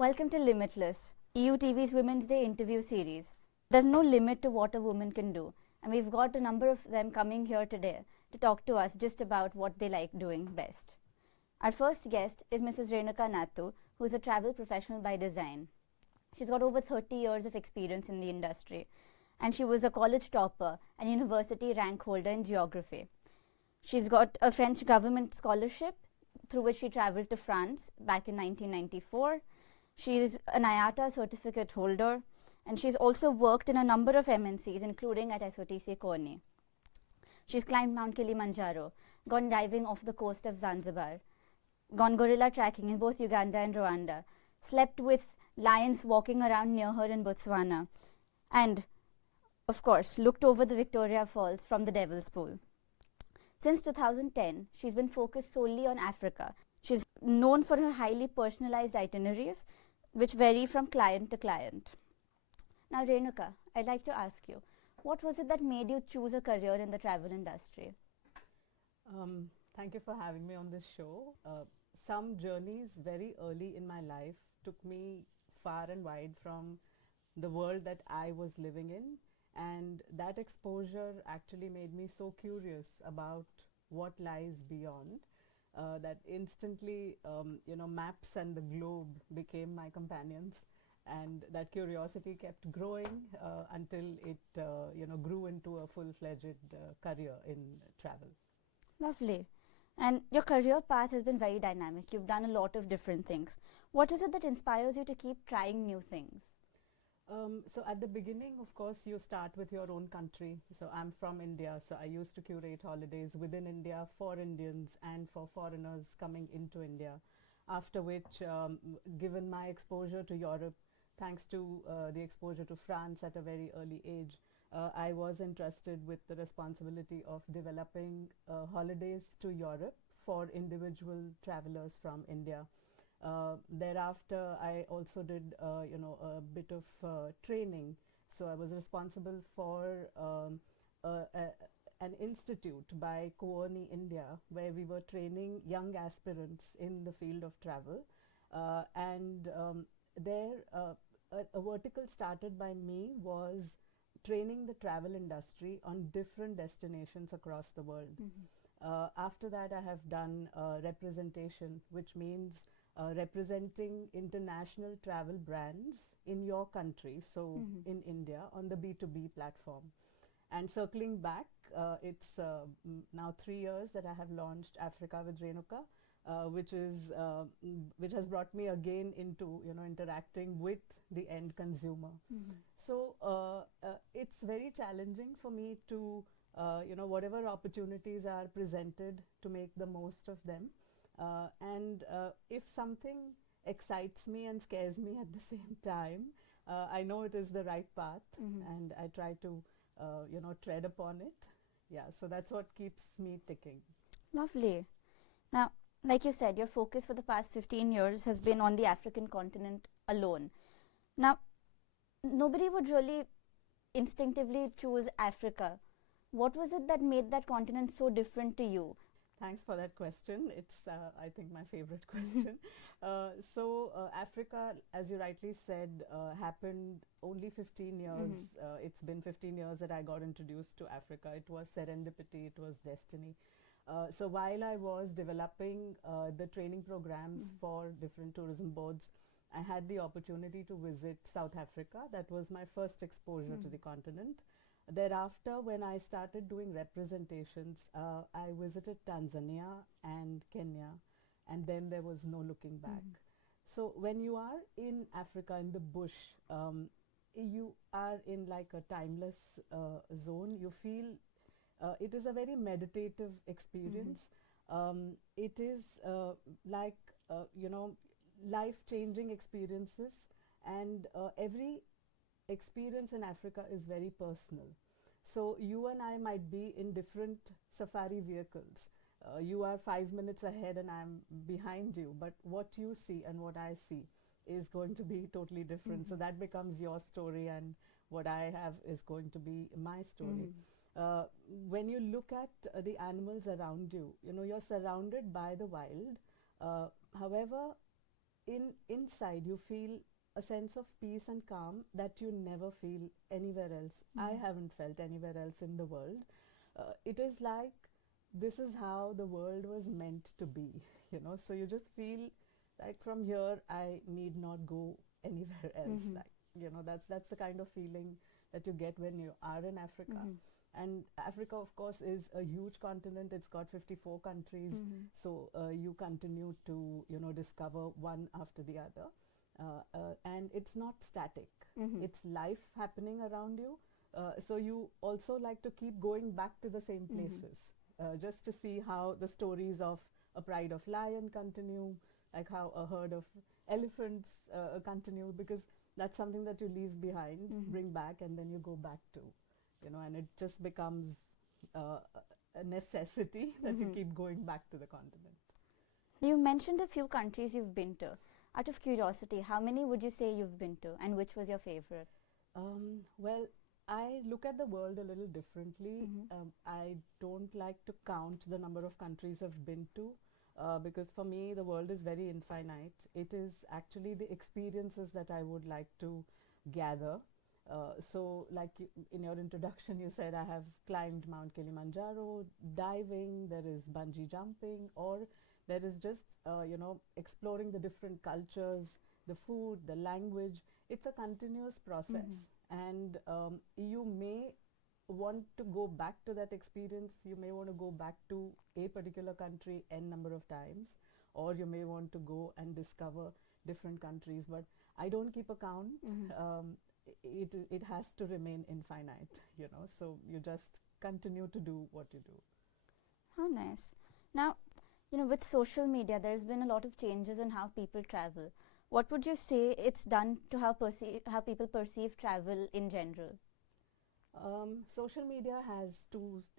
Welcome to Limitless, EUTV's Women's Day interview series. There's no limit to what a woman can do, and we've got a number of them coming here today to talk to us just about what they like doing best. Our first guest is Mrs. Renuka Natu, who is a travel professional by design. She's got over 30 years of experience in the industry, and she was a college topper and university rank holder in geography. She's got a French government scholarship through which she traveled to France back in 1994. She's an IATA certificate holder, and she's also worked in a number of MNCs, including at SOTC Kony. She's climbed Mount Kilimanjaro, gone diving off the coast of Zanzibar, gone gorilla tracking in both Uganda and Rwanda, slept with lions walking around near her in Botswana, and, of course, looked over the Victoria Falls from the Devil's Pool. Since 2010, she's been focused solely on Africa. She's known for her highly personalized itineraries, which vary from client to client. Now, Renuka, I'd like to ask you, what was it that made you choose a career in the travel industry? Thank you for having me on this show. Some journeys very early in my life took me far and wide from the world that I was living in, and that exposure actually made me so curious about what lies beyond. That instantly, maps and the globe became my companions, and that curiosity kept growing until it, grew into a full-fledged career in travel. Lovely. And your career path has been very dynamic. You've done a lot of different things. What is it that inspires you to keep trying new things? So at the beginning, of course, you start with your own country. So I'm from India, so I used to curate holidays within India for Indians and for foreigners coming into India. After which, given my exposure to Europe, thanks to the exposure to France at a very early age, I was entrusted with the responsibility of developing holidays to Europe for individual travelers from India. Thereafter, I also did, a bit of training. So I was responsible for an institute by Kony, India, where we were training young aspirants in the field of travel. There, a vertical started by me was training the travel industry on different destinations across the world. After that, I have done representation, which means representing international travel brands in your country, so in India, on the B2B platform. And circling back, it's now 3 years that I have launched Africa with Renuka, which has brought me again into interacting with the end consumer. So it's very challenging for me to whatever opportunities are presented, to make the most of them. And if something excites me and scares me at the same time, I know it is the right path, and I try to, tread upon it. Yeah, so that's what keeps me ticking. Lovely. Now, like you said, your focus for the past 15 years has been on the African continent alone. Now, nobody would really instinctively choose Africa. What was it that made that continent so different to you? Thanks for that question. It's, I think, my favorite question. Africa, as you rightly said, happened only 15 years. It's been 15 years that I got introduced to Africa. It was serendipity, it was destiny. So while I was developing the training programs for different tourism boards, I had the opportunity to visit South Africa. That was my first exposure to the continent. Thereafter, when I started doing representations, I visited Tanzania and Kenya, and then there was no looking back. So when you are in Africa, in the bush, you are in like a timeless zone. You feel it is a very meditative experience. It is like, life-changing experiences, and every experience in Africa is very personal. So you and I might be in different safari vehicles. You are 5 minutes ahead and I'm behind you, but what you see and what I see is going to be totally different. So that becomes your story, and what I have is going to be my story. When you look at the animals around you, you're surrounded by the wild. However, inside you feel a sense of peace and calm that you never feel anywhere else. I haven't felt anywhere else in the world. It is like this is how the world was meant to be, so you just feel like from here I need not go anywhere else. Like, that's the kind of feeling that you get when you are in Africa. And Africa, of course, is a huge continent. It's got 54 countries. So you continue to, discover one after the other. And it's not static. It's life happening around you. So you also like to keep going back to the same places, just to see how the stories of a pride of lion continue, like how a herd of elephants continue, because that's something that you leave behind, bring back, and then you go back to, and it just becomes a necessity that you keep going back to the continent. You mentioned a few countries you've been to. Out of curiosity, how many would you say you've been to, and which was your favorite? Well, I look at the world a little differently. I don't like to count the number of countries I've been to, because for me the world is very infinite. It is actually the experiences that I would like to gather. So like in your introduction you said I have climbed Mount Kilimanjaro, diving, there is bungee jumping, or there is just exploring the different cultures, the food, the language. It's a continuous process. And you may want to go back to that experience. You may want to go back to a particular country n number of times, or you may want to go and discover different countries, but I don't keep a count. It has to remain infinite, so you just continue to do what you do. How nice. Now, with social media, there's been a lot of changes in how people travel. What would you say it's done to how people perceive travel in general? Social media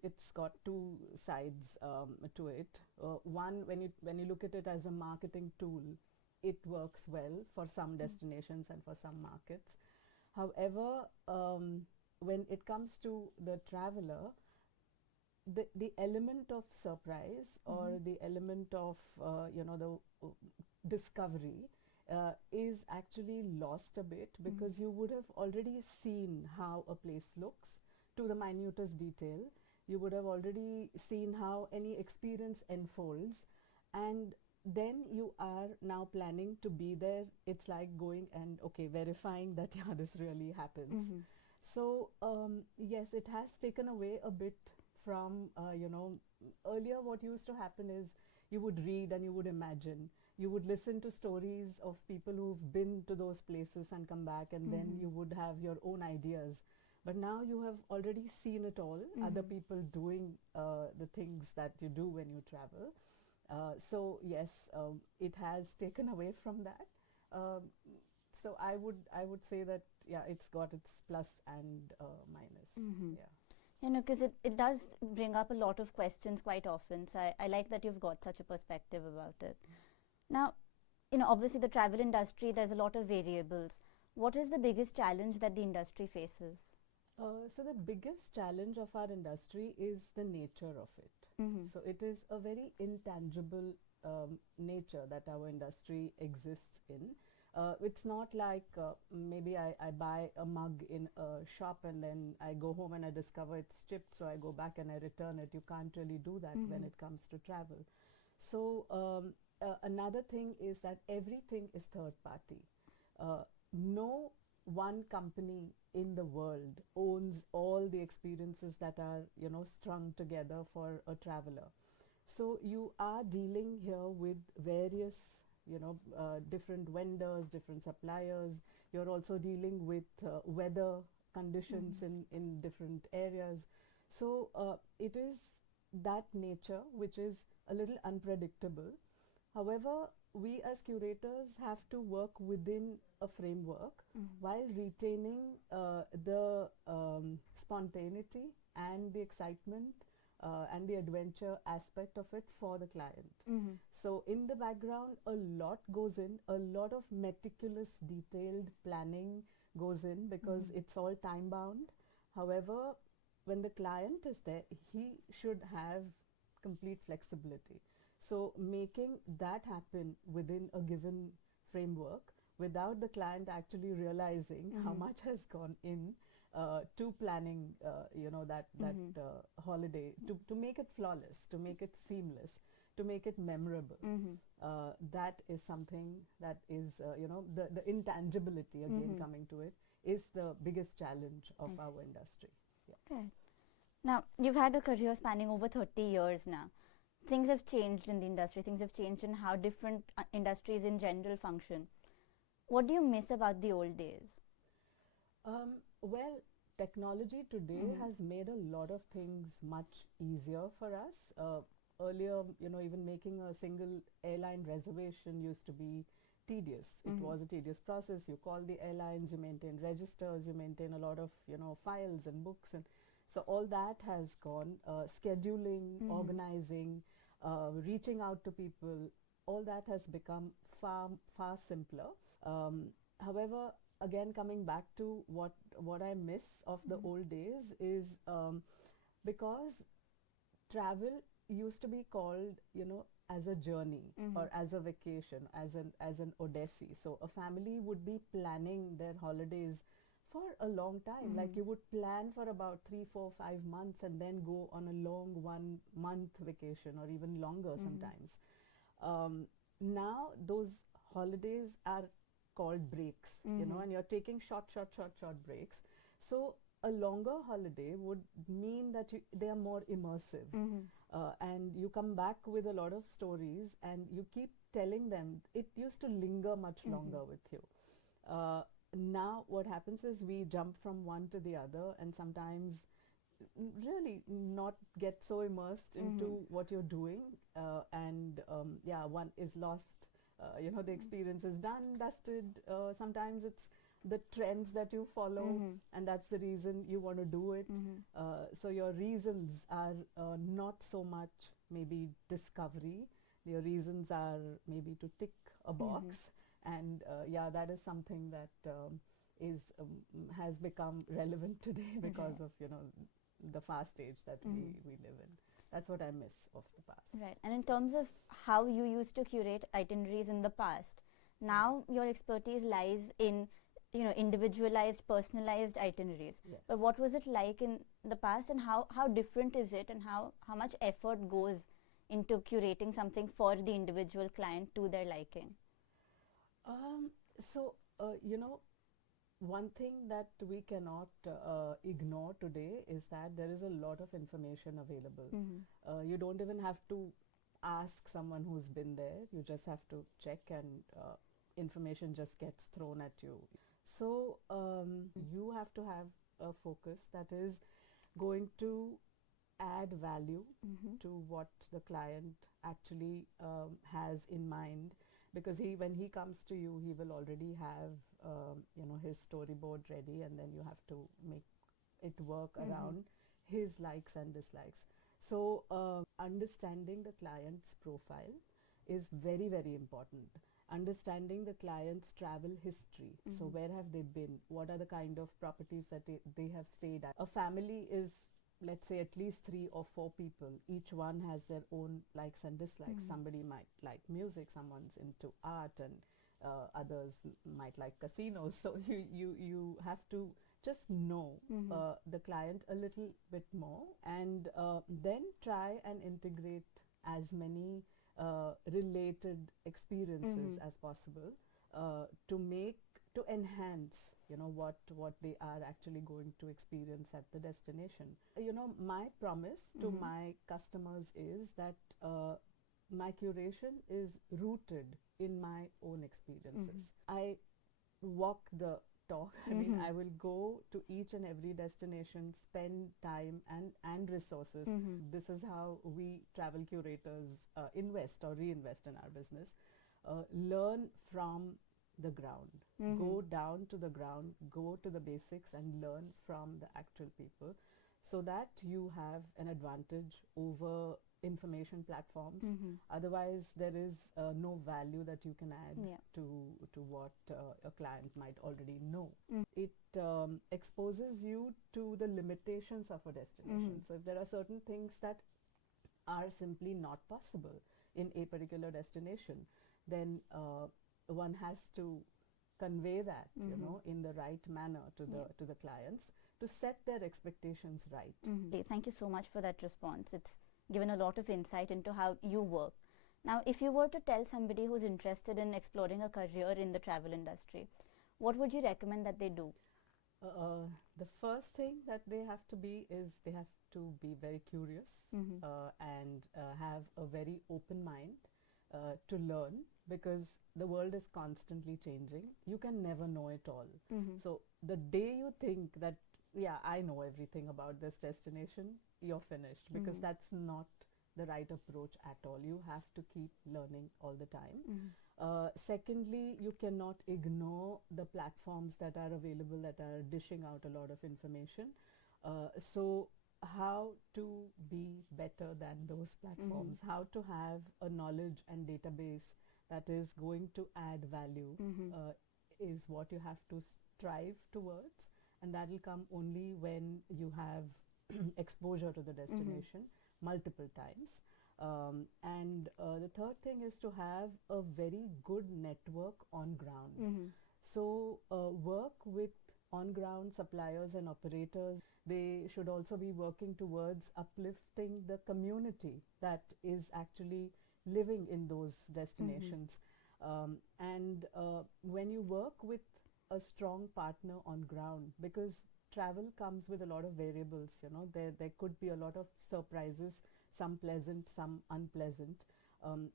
it's got two sides to it. One, when you look at it as a marketing tool, it works well for some destinations and for some markets. However, when it comes to the traveler, the element of surprise or the element of the discovery is actually lost a bit, because you would have already seen how a place looks to the minutest detail. You would have already seen how any experience unfolds, and then you are now planning to be there. It's like going and verifying that this really happens. So yes, it has taken away a bit from earlier. What used to happen is you would read and you would imagine. You would listen to stories of people who've been to those places and come back, and then you would have your own ideas. But now you have already seen it all, other people doing the things that you do when you travel. So yes, it has taken away from that. So I would say that it's got its plus and minus. Because it does bring up a lot of questions quite often. So I like that you've got such a perspective about it. Now, obviously the travel industry, there's a lot of variables. What is the biggest challenge that the industry faces? So the biggest challenge of our industry is the nature of it. So it is a very intangible nature that our industry exists in. It's not like maybe I buy a mug in a shop and then I go home and I discover it's chipped, so I go back and I return it. You can't really do that when it comes to travel. So another thing is that everything is third party. No one company in the world owns all the experiences that are strung together for a traveler. So you are dealing here with various different vendors, different suppliers. You're also dealing with weather conditions in different areas. So it is that nature which is a little unpredictable. However, we as curators have to work within a framework while retaining the spontaneity and the excitement and the adventure aspect of it for the client. So in the background, a lot goes in, a lot of meticulous, detailed planning goes in, because it's all time bound. However, when the client is there, he should have complete flexibility. So making that happen within a given framework without the client actually realizing how much has gone in to planning, that holiday, to make it flawless, to make it seamless, to make it memorable. That is something that is, the intangibility again coming to it is the biggest challenge of our industry. Yeah. Right. Now, you've had a career spanning over 30 years now. Things have changed in the industry. Things have changed in how different industries in general function. What do you miss about the old days? Well, technology today has made a lot of things much easier for us. Earlier, even making a single airline reservation used to be tedious. It was a tedious process. You call the airlines, you maintain registers, you maintain a lot of, files and books, and so all that has gone. Scheduling, organizing, reaching out to people, all that has become far simpler. However, again, coming back to what I miss of the old days is because travel used to be called, as a journey or as a vacation, as an odyssey. So a family would be planning their holidays for a long time. Like you would plan for about 3, 4, 5 months and then go on a long 1 month vacation or even longer sometimes. Now those holidays are called breaks, and you're taking short breaks. So a longer holiday would mean that they are more immersive, and you come back with a lot of stories and you keep telling them. It used to linger much longer with you. Now what happens is we jump from one to the other and sometimes really not get so immersed into what you're doing, and one is lost. The experience is done, dusted. Sometimes it's the trends that you follow, and that's the reason you want to do it. So your reasons are not so much maybe discovery. Your reasons are maybe to tick a box, and that is something that has become relevant today because of the fast age that we live in. That's what I miss of the past. Right. And in terms of how you used to curate itineraries in the past, now your expertise lies in, individualized, personalized itineraries. Yes. But what was it like in the past, and how different is it, and how much effort goes into curating something for the individual client to their liking? One thing that we cannot ignore today is that there is a lot of information available. You don't even have to ask someone who's been there. You just have to check, and information just gets thrown at you. So you have to have a focus that is going to add value to what the client actually has in mind. Because when he comes to you, he will already have his storyboard ready, and then you have to make it work around his likes and dislikes. So understanding the client's profile is very, very important. Understanding the client's travel history. So where have they been? What are the kind of properties that they have stayed at? A family is, let's say, at least 3 or 4 people. Each one has their own likes and dislikes. Somebody might like music, someone's into art, and others might like casinos. So you have to just know the client a little bit more, and then try and integrate as many related experiences as possible to enhance what they are actually going to experience at the destination. My promise to my customers is that my curation is rooted in my own experiences. I walk the talk. I mean, I will go to each and every destination, spend time and resources. This is how we travel curators invest or reinvest in our business. Learn from the ground. Go down to the ground, go to the basics, and learn from the actual people, so that you have an advantage over information platforms. Otherwise, there is no value that you can add to what a client might already know. It exposes you to the limitations of a destination. So if there are certain things that are simply not possible in a particular destination, then one has to convey that, you know, in the right manner to the clients, to set their expectations right. Okay, thank you so much for that response. It's given a lot of insight into how you work. Now, if you were to tell somebody who's interested in exploring a career in the travel industry, what would you recommend that they do? The first thing that they have to be is they have to be very curious and have a very open mind to learn, because the world is constantly changing. You can never know it all. So the day you think that, yeah, I know everything about this destination, you're finished, because that's not the right approach at all. You have to keep learning all the time. Secondly, you cannot ignore the platforms that are available that are dishing out a lot of information. So how to be better than those platforms, how to have a knowledge and database that is going to add value is what you have to strive towards, and that will come only when you have exposure to the destination multiple times. And the third thing is to have a very good network on ground. So work with on-ground suppliers and operators. They should also be working towards uplifting the community that is actually living in those destinations. And when you work with a strong partner on ground, because travel comes with a lot of variables, you know, there could be a lot of surprises, some pleasant, some unpleasant.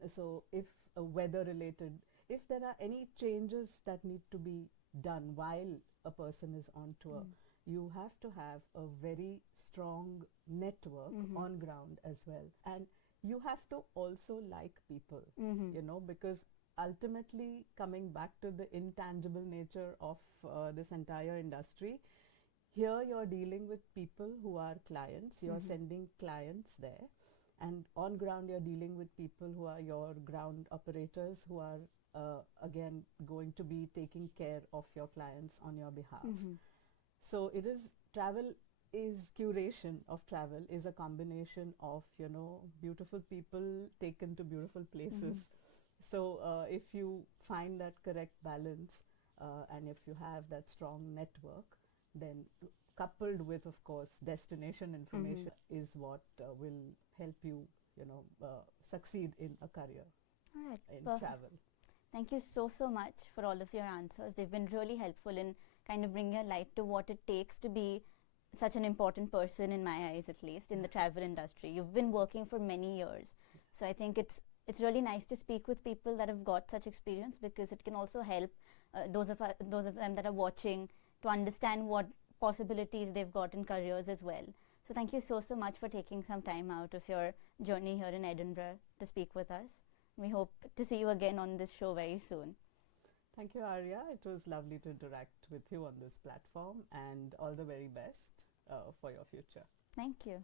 So if weather related, if there are any changes that need to be done while a person is on tour, you have to have a very strong network on ground as well. And you have to also like people, you know, because ultimately, coming back to the intangible nature of this entire industry, here you're dealing with people who are clients, you're sending clients there, and on ground you're dealing with people who are your ground operators, who are again going to be taking care of your clients on your behalf. So it is, travel is, curation of travel is a combination of, you know, beautiful people taken to beautiful places. So if you find that correct balance and if you have that strong network, then coupled with, of course, destination information is what will help you, you know, succeed in a career in travel. Thank you so much for all of your answers. They've been really helpful in kind of bringing a light to what it takes to be such an important person, in my eyes at least, in the travel industry. You've been working for many years. So I think it's really nice to speak with people that have got such experience, because it can also help those of them that are watching to understand what possibilities they've got in careers as well. So thank you so much for taking some time out of your journey here in Edinburgh to speak with us. We hope to see you again on this show very soon. Thank you, Aariya. It was lovely to interact with you on this platform, and all the very best for your future. Thank you.